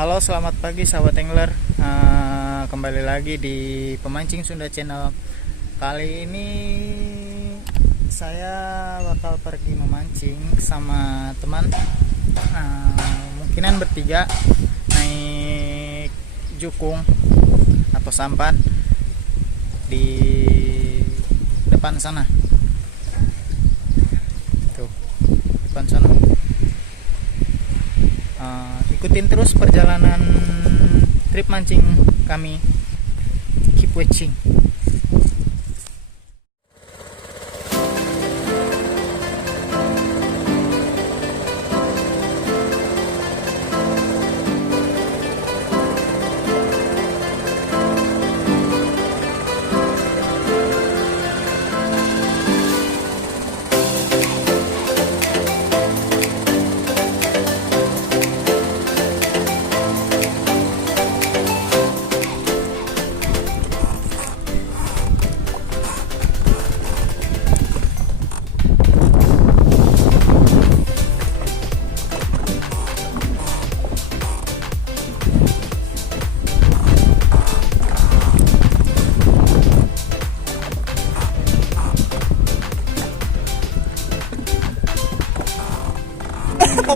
Halo, selamat pagi sahabat angler. Kembali lagi di Pemancing Sunda Channel. Kali ini saya bakal pergi memancing sama teman. Mungkinan bertiga naik jukung atau sampan di depan sana. Tuh, depan sana. Ikutin terus perjalanan trip mancing kami. Keep watching.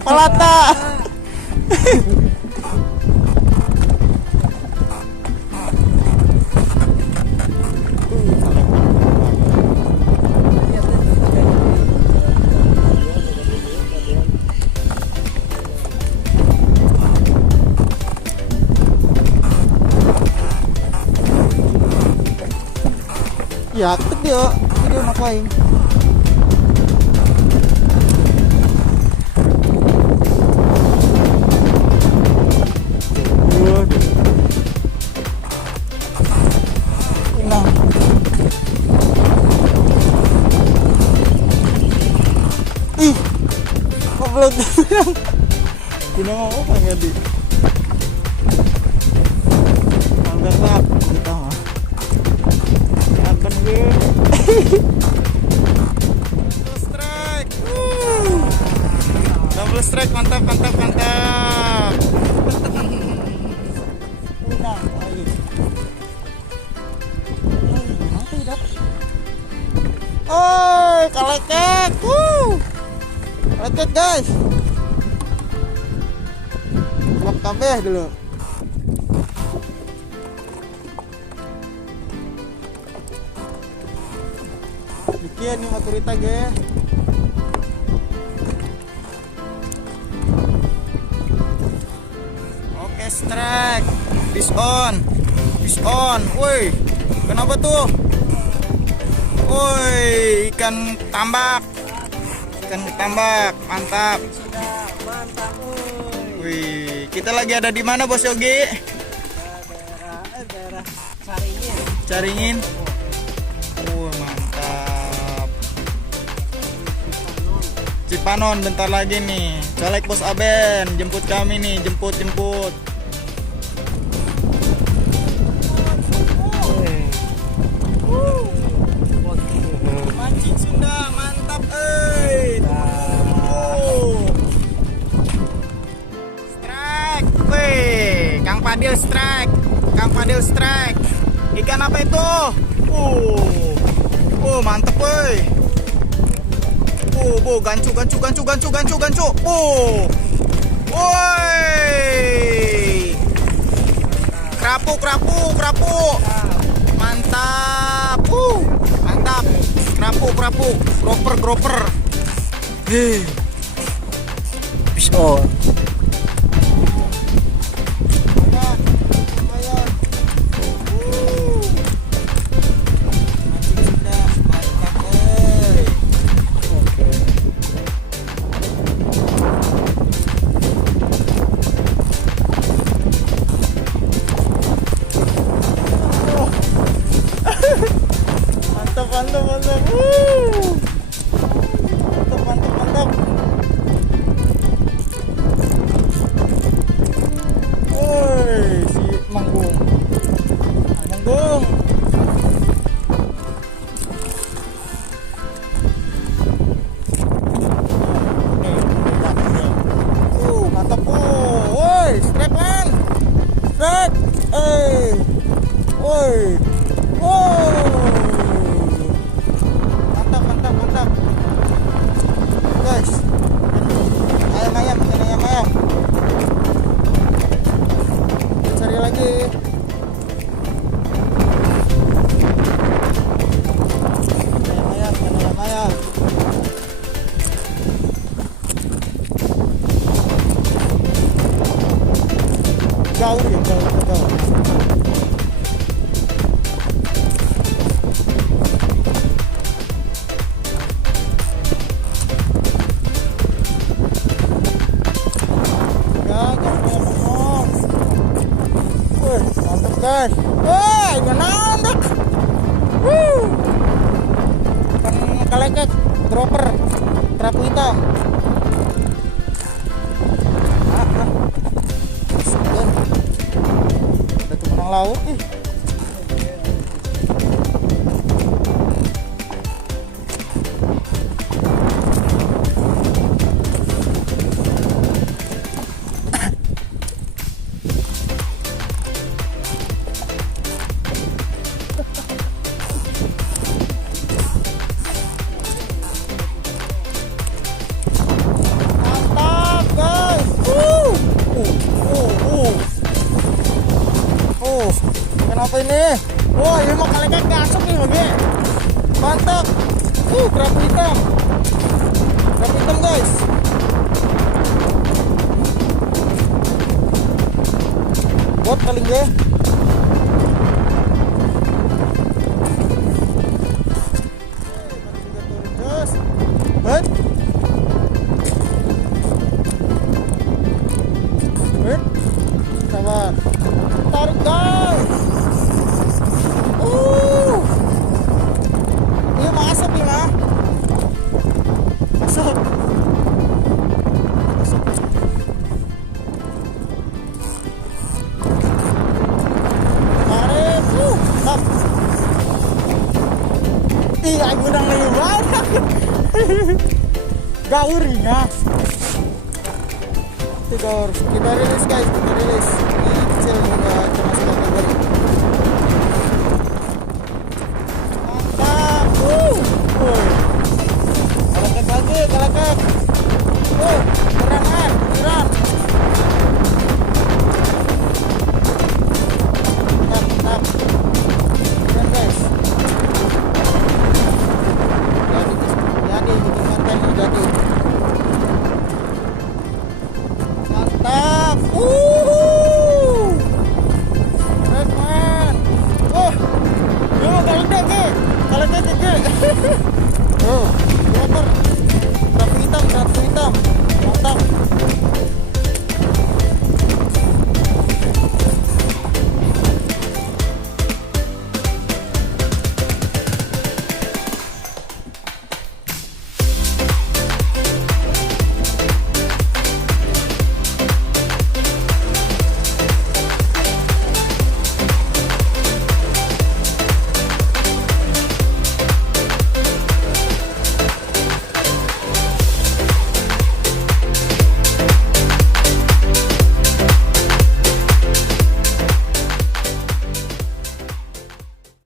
Palata. Ya, aktif dia. Video ngapain? Ih, kok belum bilang? Gunung apa nggak di? Mantap, kita mah. Apa nih? Strike, double strike, mantap. Oh, kalekek. Kalekek guys. Blok kabeh dulu. Bikin nih maturita ge. Oke, strike. Fish on. Woi, kenapa tuh? Woi, ikan tambak, mantap. Wih, kita lagi ada di mana Bos Yogi? Daerah Caringin. Mantap. Cipanon bentar lagi nih. Colek Bos Aben, jemput kami nih, jemput. Mancing Sunda, mantap, Strike, Kang Fadil strike. Ikan apa itu? Mantap, gancu. Kerapu. Mantap. Mantap. Kerapu. Groper. Fish on. Mantap. guys. Ayam, ikan ayam. Cari lagi. Ayam. Jauh. Mantap guys. Ini nambah. Ikan kaleket, dropper, kerapu hitam. Ada tuh laut nih. Kenapa ini? Wah, ini mah kaleket gasok nih lagi. Mantap. Kerapu hitam. Kerapu hitam guys. Bot kali gue. Sabar. Tarik guys. Iya masuk nih mah. Masuk. Tarik. Stop. Iya, aku udah lebih banyak. Gaurinya. Kita rilis guys, ini kecil enggak termasuk kategori. Mantap. Kaleket lagi, kaleket.